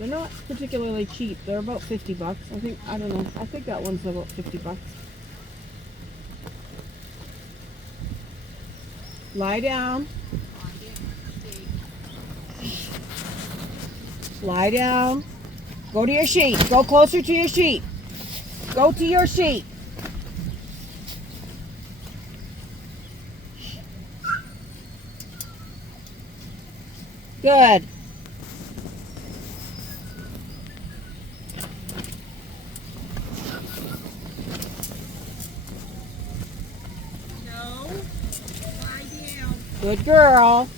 They're not particularly cheap. They're about 50 bucks. I don't know. I think that one's about 50 bucks. Lie down. Lie down. Go to your sheet. Go closer to your sheet. Go to your sheet. Good. No. Lie down. Good girl.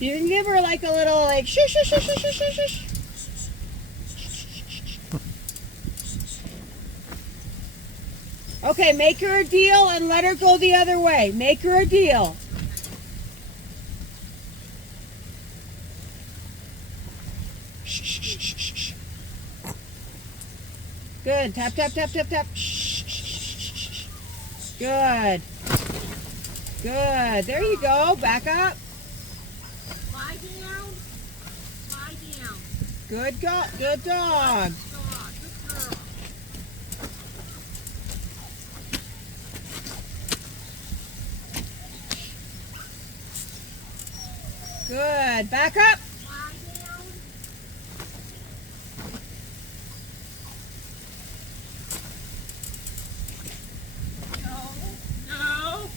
You can give her like a little like shush shush shush shush shush shush. Okay, make her a deal and let her go the other way. Make her a deal. Shh, shh, shh, shh, shh. Good. Tap, tap, tap, tap, tap. Shh, shh, shh, shh, shh. Good. Good. There you go. Back up. Lie down. Lie down. Good dog. Good dog. Good dog. Good girl. Good. Back up. Lie down. No.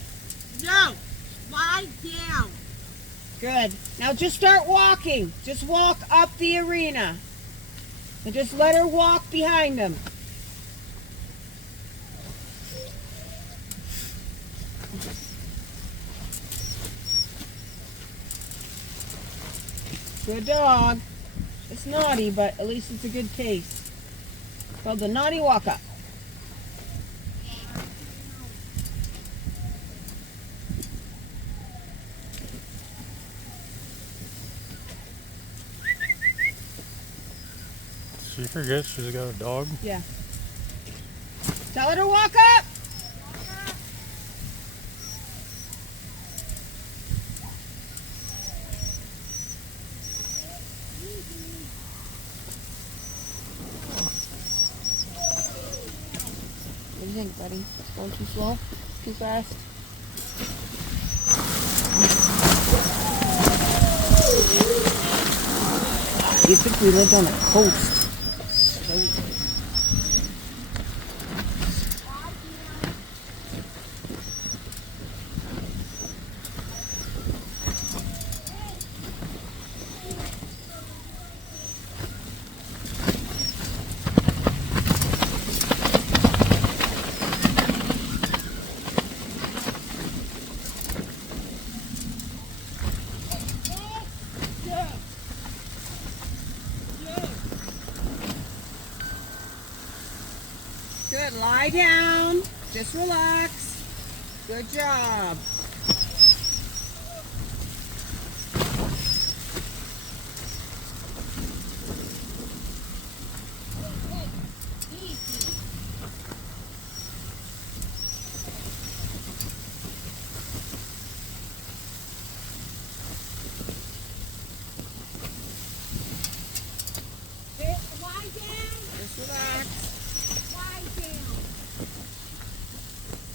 No. Lie down. Good. Now just start walking. Just walk up the arena. And just let her walk behind them. Good dog. It's naughty, but at least it's a good taste. It's called the naughty walk up. She forgets she's got a dog. Yeah. Tell her to walk up. What do you think, buddy? It's going too slow? Too fast? You think we lived on a coast? So good. Lie down. Just relax. Good job. Lie down. Just relax. Lie down.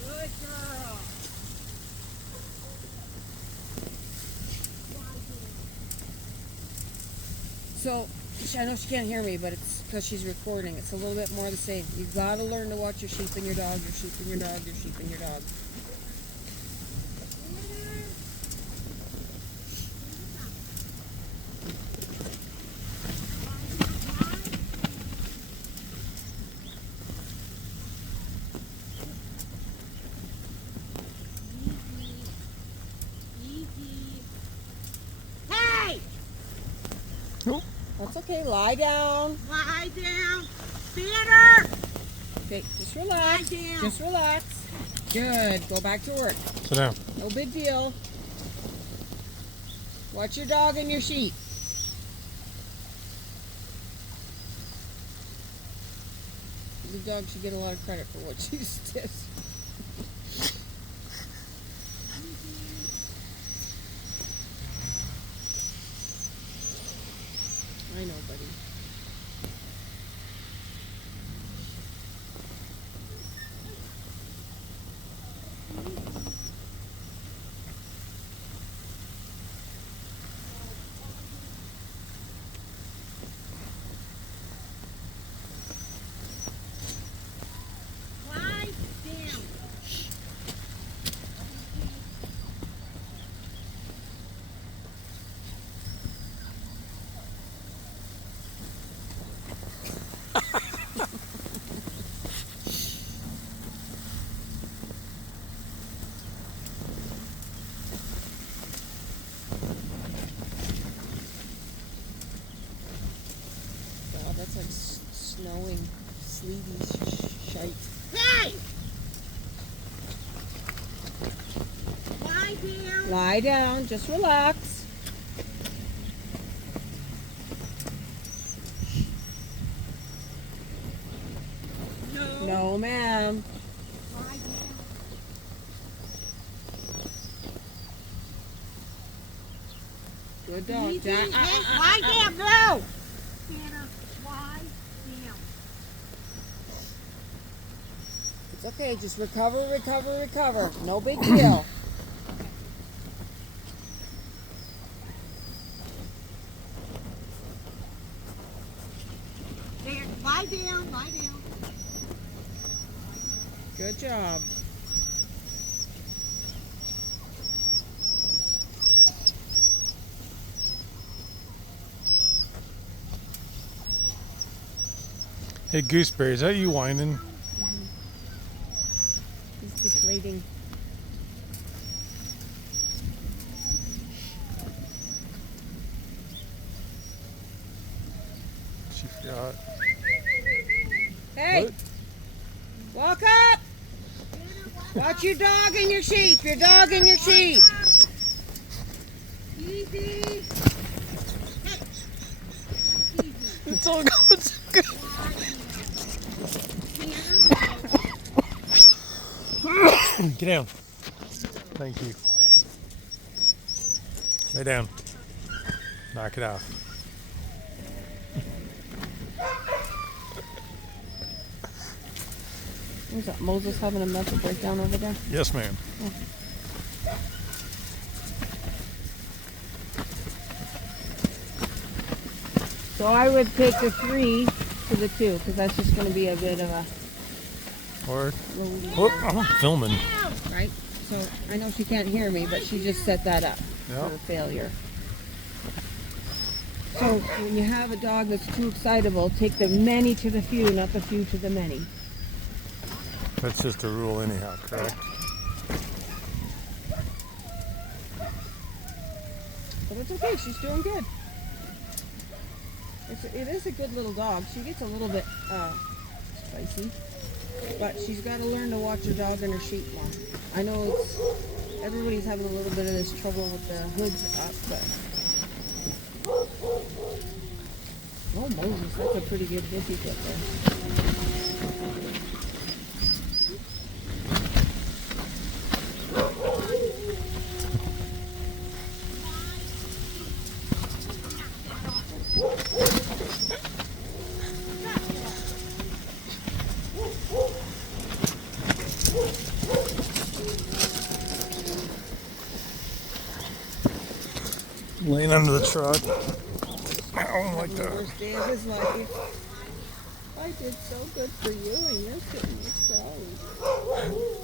Good girl. Lie down. So, I know she can't hear me, but it's because she's recording. It's a little bit more the same. You gotta learn to watch your sheep and your dog, your sheep and your dog, your sheep and your dog. Easy. Hey! That's okay. Lie down. Lie down. Theater! Okay, just relax. Lie down. Just relax. Good. Go back to work. Sit down. No big deal. Watch your dog and your sheep. The dog should get a lot of credit for what she did. I know, buddy. Lie down. God, that's like snowing, sleety shite. Hey! Lie down. Lie down, just relax. No. No, ma'am. Lie down. Good dog. Easy. Jack. Hey, lie down. No. Tanner, lie down. It's okay. Just recover, recover, recover. No big deal. There. Lie down. Lie down. Good job. Hey, Gooseberry, is that you whining? He's deflating. She forgot. Hey, What? walk up. Watch your dog and your sheep. Your dog and your sheep. Easy. Hey. Easy. It's all good. It's good. Get down. Thank you. Lay down. Knock it off. What's that? Moses having a mental breakdown over there? Yes, ma'am. So I would take the 3 to the 2 because that's just going to be a bit of a Or, little, I'm filming. right? So I know she can't hear me, but she just set that up Yeah. for a failure. So when you have a dog that's too excitable, take the many to the few, not the few to the many. That's just a rule anyhow, correct? But it's okay. She's doing good. It is a good little dog. She gets a little bit spicy, but she's got to learn to watch her dog and her sheep more. I know everybody's having a little bit of this trouble with the hoods up, but oh Moses, that's a pretty good hip you got there. Laying under the truck. I don't like The that. worst day of his life. I did so good for you, and you're sitting there crying.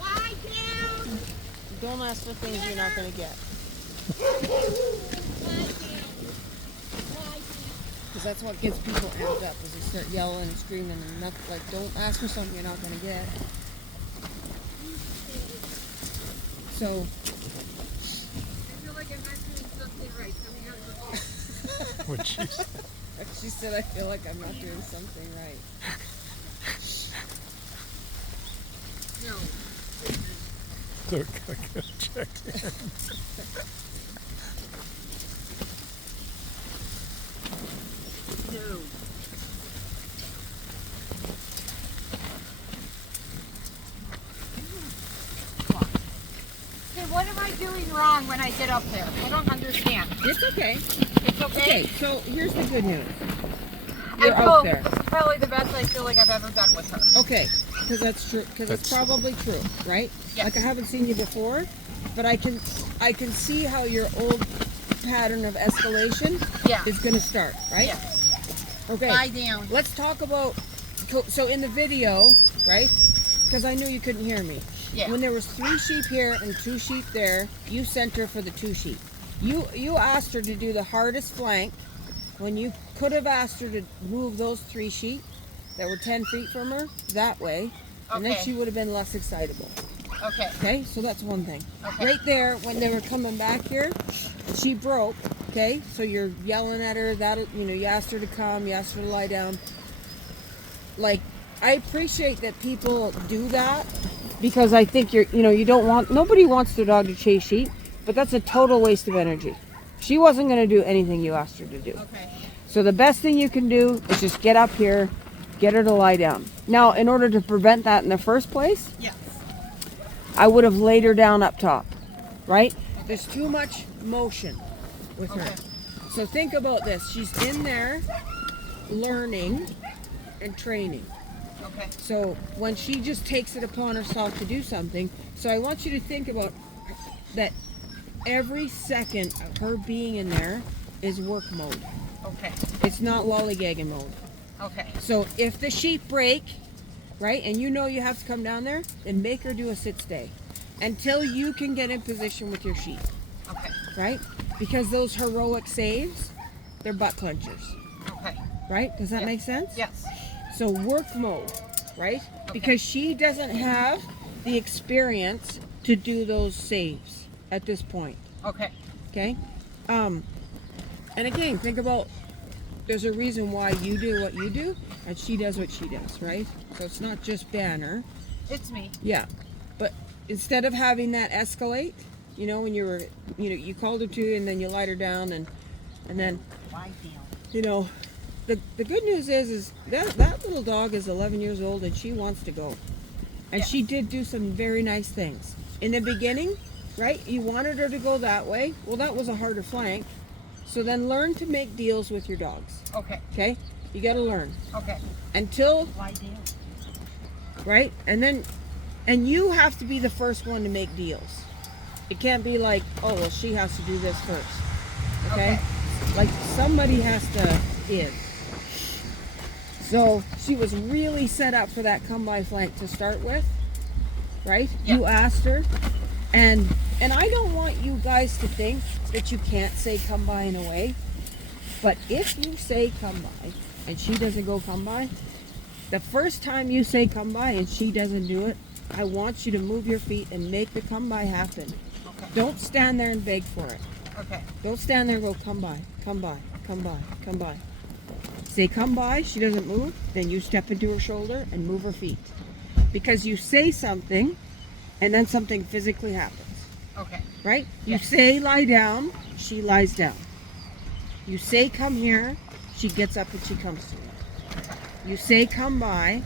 Lie down. Don't ask for things you're not going to get. Lie down. Because that's what gets people amped up, is they start yelling and screaming and nothing. Like, don't ask for something you're not going to get. So, like I'm not doing something right, so we gotta go. What she She said, I feel like I'm not doing something right. No. took. I gotta check in. No. Okay, what am I doing wrong when I get up there? I don't understand. It's okay. It's okay. Okay, so here's the good news. I You're feel out there. This is probably the best I feel like I've ever done with her. Okay, because that's true. Because it's That's- probably true, right? Yes. Like I haven't seen you before, but I can see how your old pattern of escalation Yeah. is going to start, right? Yes. Okay. Lie down. Let's talk about. So in the video, right? Because I knew you couldn't hear me. Yeah. When there was 3 sheep here and 2 sheep there, you sent her for the 2 sheep. You asked her to do the hardest flank when you could have asked her to move those 3 sheep that were 10 feet from her that way, and then Okay. she would have been less excitable. Okay. Okay, so that's one thing. Okay. Right there, when they were coming back here, she broke. Okay, so you're yelling at her. That you asked her to come, you asked her to lie down. Like, I appreciate that people do that because I think you don't want. Nobody wants their dog to chase sheep, but that's a total waste of energy. She wasn't going to do anything you asked her to do. Okay. So the best thing you can do is just get up here, get her to lie down. Now, in order to prevent that in the first place, Yes. I would have laid her down up top, right? There's too much motion with her. Okay. So think about this. She's in there learning and training. Okay. So when she just takes it upon herself to do something, so I want you to think about that every second of her being in there is work mode. Okay. It's not lollygagging mode. Okay. So if the sheep break, right, and you know you have to come down there, then make her do a sit stay until you can get in position with your sheep, Okay. right? Because those heroic saves, they're butt punchers, Okay. right? Does that Yeah. make sense? Yes. So work mode, right? Because she doesn't have the experience to do those saves at this point, Okay. okay? And again, think about there's a reason why you do what you do and she does what she does, right? So it's not just banner. It's me. Yeah. But instead of having that escalate, when you were, you called her to and then you lied her down and then, Lie down. the good news is that little dog is 11 years old and she wants to go. And she did do some very nice things. In the beginning, right, you wanted her to go that way. Well, that was a harder flank. So then learn to make deals with your dogs, Okay. okay? You got to learn. Okay. Until, Lie down. right? And you have to be the first one to make deals. It can't be like, oh, well, she has to do this first, okay? Like somebody has to in. So she was really set up for that come by flank to start with, right? Yeah. You asked her, and I don't want you guys to think that you can't say come by in a way, but if you say come by and she doesn't go come by, the first time you say come by and she doesn't do it, I want you to move your feet and make the come by happen. Okay. Don't stand there and beg for it. Okay. Don't stand there and go, come by, come by, come by, come by. Say come by, she doesn't move, then you step into her shoulder and move her feet. Because you say something and then something physically happens, Okay. right? You Yes. say lie down, she lies down. You say come here, she gets up and she comes to you. You say come by,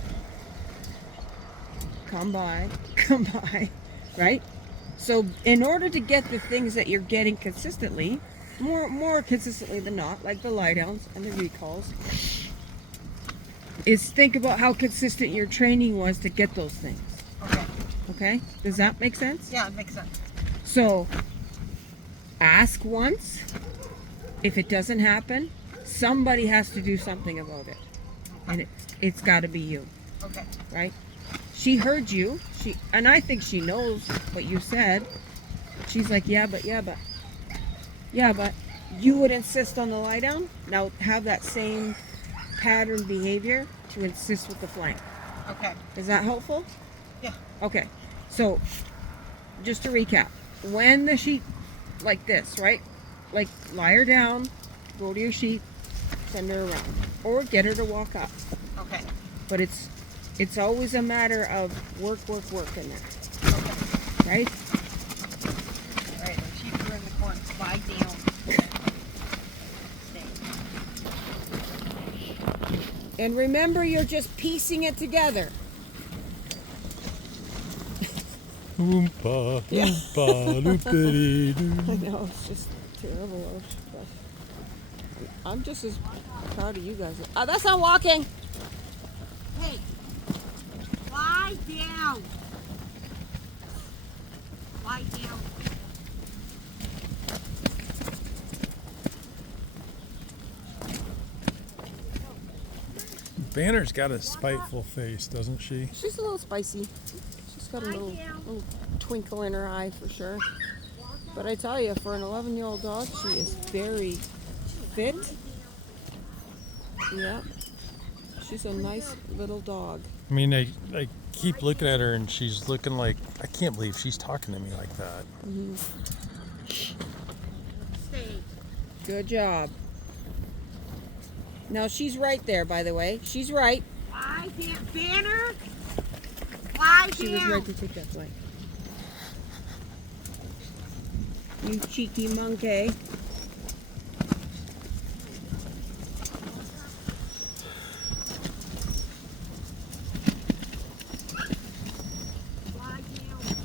come by, come by, right? So in order to get the things that you're getting consistently, more consistently than not, like the lie downs and the recalls, is think about how consistent your training was to get those things. Okay. Okay? Does that make sense? Yeah, it makes sense. So ask once. If it doesn't happen, somebody has to do something about it. And it's got to be you, Okay. right? She heard you. And I think she knows what you said. She's like, yeah, but you would insist on the lie down. Now have that same pattern behavior to insist with the flank. Okay. Is that helpful? Yeah. Okay. So just to recap, when the sheep like this, right? Like lie her down, go to your sheet, send her around, or get her to walk up. Okay. But it's always a matter of work in there, right? All right, let's keep her in the corner. Lie down. Stay. And remember, you're just piecing it together. Oompa, Yeah. loompa, loopity-doo. I know, it's just terrible. But I'm just as proud of you guys. Oh, that's not walking. Hey, lie down. Lie down. Banner's got a spiteful face, doesn't she? She's a little spicy. She's got a little twinkle in her eye for sure. But I tell you, for an 11-year-old dog, she is very fit. Yeah. She's a nice little dog. I mean, I keep looking at her and she's looking like, I can't believe she's talking to me like that. Mm-hmm. Stay. Good job. Now she's right there, by the way. She's right. Lie down. Banner. Lie down. She was right to take that flight. You cheeky monkey. Lie down.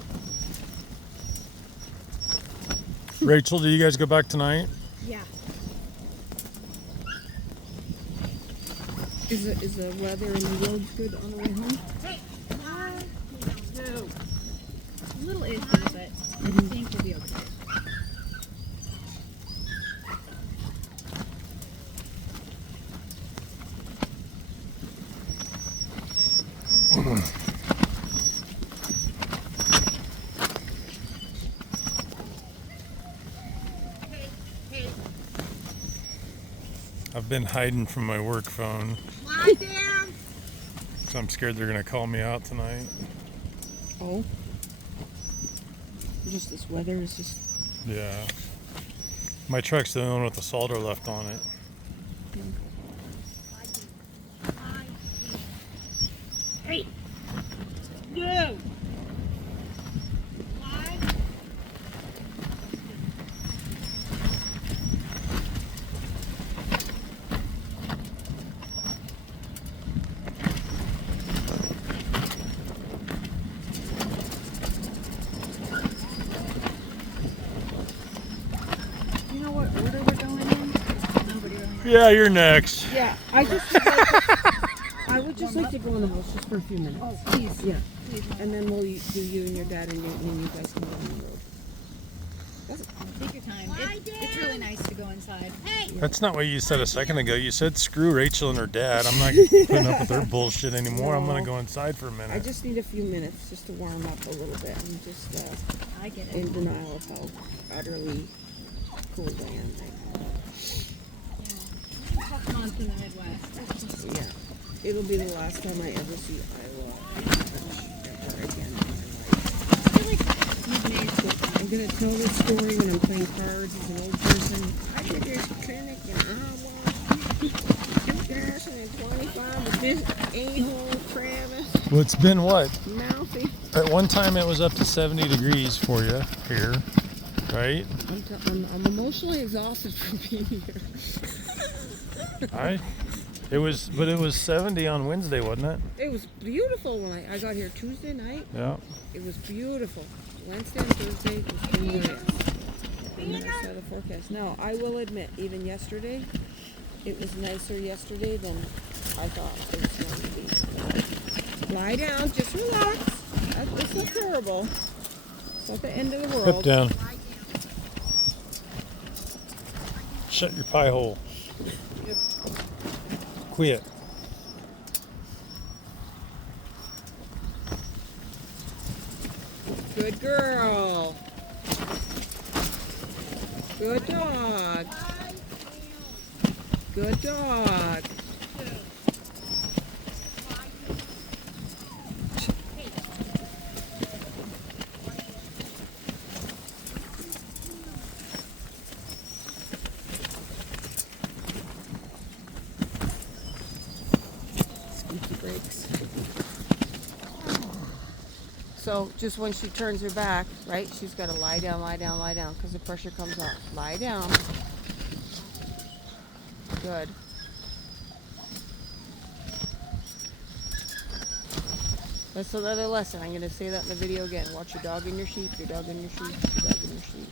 Rachel, do you guys go back tonight? Yeah. Is the weather and the roads good on the way home? Hey, lie down. A little iffy, but I think we'll be okay. Hey, I've been hiding from my work phone lie down. because I'm scared they're going to call me out tonight. Oh. Just this weather is just. Yeah. My truck's the only one with the solder left on it. Hey. No. Lie. You know what order we're going in? Nobody really knows. Yeah, you're next. Yeah, I would just like to go in the house just for a few minutes. Oh, please. Yeah. Please. And then we'll do you and your dad and you guys can go on the road. Take your time. Lie It's down. really nice to go inside. Hey. That's not what you said a second ago. You said screw Rachel and her dad. I'm not putting up with their bullshit anymore. I'm going to go inside for a I minute. just need a few minutes just to warm up a little bit. I'm just I get it. in denial of how utterly cold I am right Tough month in the Midwest. now. Yeah. It'll be the last time I ever see Iowa ever again in my life. I feel like mid-May is good. I'm gonna tell this story when I'm playing cards as an old person. I did this clinic in Iowa 2025 with this a-hole Travis Well, it's been what? Mouthy. At one time it was up to 70 degrees for you here, right? I'm emotionally exhausted from being here. It was 70 on Wednesday, wasn't it? It was beautiful when I got here Tuesday night. Yeah. It was beautiful. Wednesday and Thursday was glorious. And then I saw the forecast. Now, I will admit, even yesterday, it was nicer yesterday than I thought it was going to be. Lie down, just relax. It's not terrible. It's not the end of the Hip world. down. Shut your pie hole. Quit. Good girl. Good dog. Good dog. So just when she turns her back, right, she's got to lie down, because the pressure comes off. Lie down. Good. That's another lesson. I'm going to say that in the video again. Watch your dog and your sheep, your dog and your sheep, your dog and your sheep.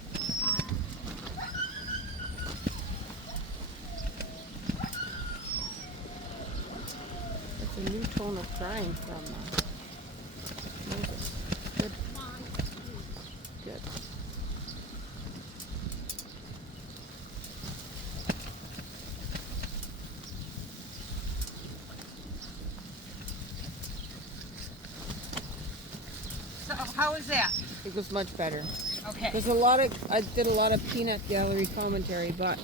That's a new tone of crying from Moses. Good. Good. So how is that? It was much better. Okay. I did a lot of peanut gallery commentary, but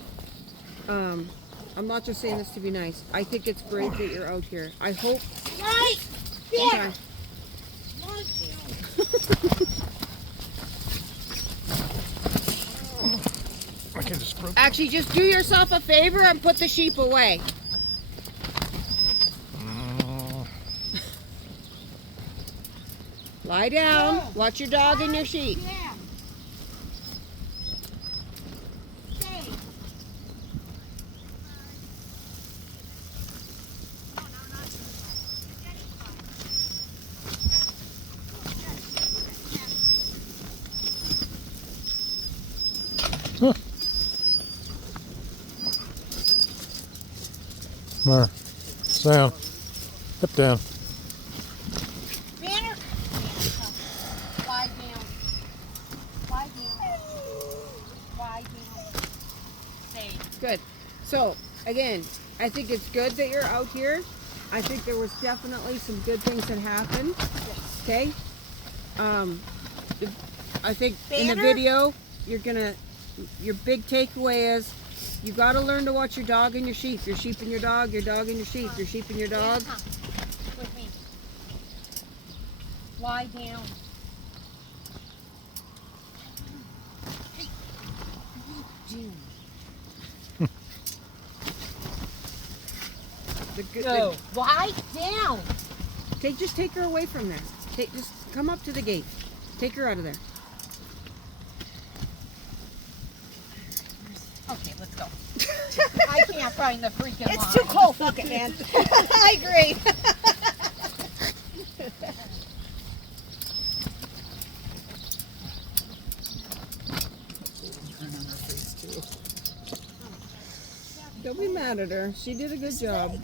I'm not just saying this to be nice. I think it's great that you're out here. I hope. Right there. Okay. I can just broke. Actually, just do yourself a favor and put the sheep away. Lie down. Watch your dog and your sheep. Yeah. Stay. Mar, Sam, hip down. Banner. Lie down. Lie down. Lie down. Stay. Good. So, again, I think it's good that you're out here. I think there was definitely some good things that happened. Okay? I think in the Banner? video, your big takeaway is you got to learn to watch your dog and your sheep and your dog and your sheep, your sheep and your dog. Come with me. Lie down. No. Lie down. Just take her away from there. Just come up to the gate. Take her out of there. Okay, let's go. I can't find the freaking line. It's too cold. Fuck it, man. I agree. Don't be mad at her. She did a good job.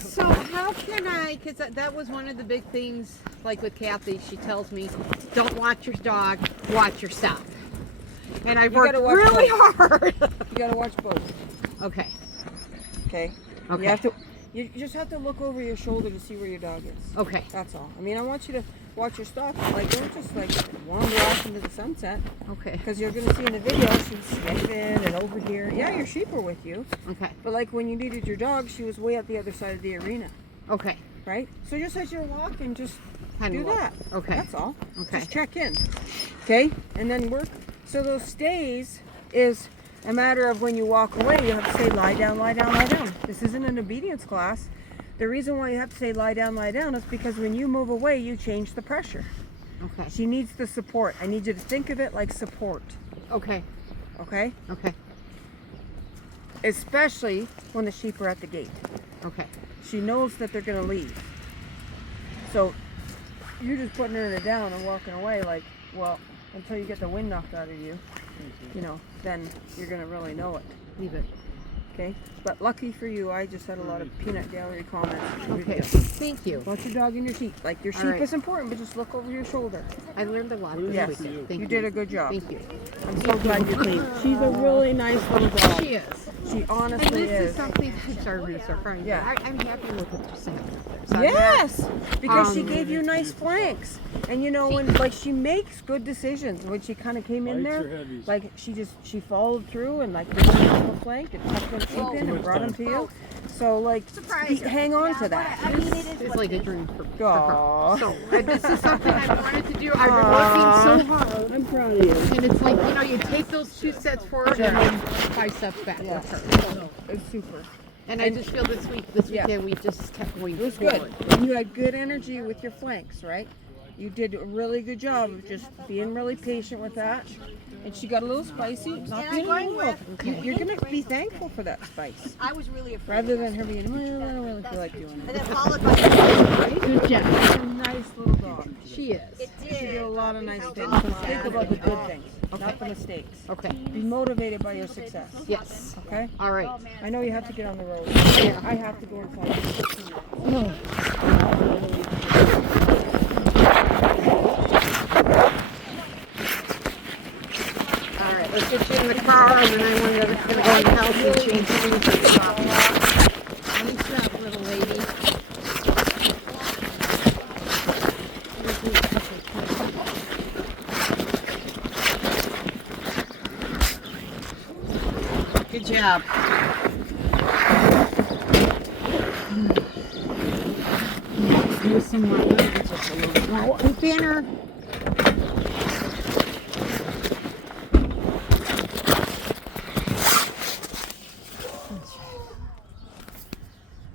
So how can I, because that was one of the big things, like with Kathy, she tells me, don't watch your dog, watch yourself. And I've worked gotta watch really hard. You got to watch both. Okay, Okay. okay, You just have to look over your shoulder to see where your dog is. okay, That's all. I mean, I want you to watch your stuff. Like, don't just like wander off into the sunset, okay, because you're gonna see in the video she's sniffing and over here. Yeah, your sheep are with you, okay, but like when you needed your dog, she was way at the other side of the arena, okay. right? So just as you're walking, just Kind do of look. that. Okay, That's all. okay, Just check in, okay, and then work. So those stays is a matter of when you walk away, you have to say lie down, lie down, lie down. This isn't an obedience class. The reason why you have to say lie down is because when you move away, you change the pressure. okay, She needs the support. I need you to think of it like support, okay, okay? okay, Especially when the sheep are at the gate. okay, She knows that they're gonna leave. So you're just putting her down and walking away like, well, until you get the wind knocked out of you, you know, then you're gonna really know it. leave it. Okay? But lucky for you, I just had a lot of peanut gallery comments. in your Okay, video. thank you. Watch your dog and your sheep. Like your All sheep right. is important, but just look over your shoulder. I learned a lot this Yes, week. Thank you did a good job. Thank you. I'm so glad you came. She's a really nice little dog. She is. She And honestly this is is. something, I'm sorry, Bruce, I'm crying. Yeah. I'm happy with what you're saying up there. So I'm Yes, because she Um, gave you nice flanks, and you know when like she makes good decisions. When she kind of came in there, like she followed through and like did a flank and tucked them sheep in and brought them to you. So like hang on to that. It's like a dream for Aw. her. So this is something I wanted to do. I've been working so hard. I'm proud of you. And it's like, you know, you take those 2 steps forward and then 5 steps back Yeah. with her. So, It's super. And I just feel this Yeah. weekend we just kept going It was forward. good. And you had good energy with your flanks, right? You did a really good job of just being really patient with that. And she got a little spicy. Not And the I'm end going of the world. with- You're going to be thankful for that spice. I was really afraid. Rather than her being, well, I don't really feel like doing And it. then followed by Good job. She's a nice little dog. She is. it She did. did a lot of nice things. Oh, Think about the good things, Okay. not the mistakes. Okay. Be motivated by your success. Yes. Okay? All right. I know you have to get on the road. I have to go inside. All right. Let's get you in the car, and then I'm gonna go in the house and change things and stuff. Nice job, little lady. Good job. Do some more. Just a little more. Banner.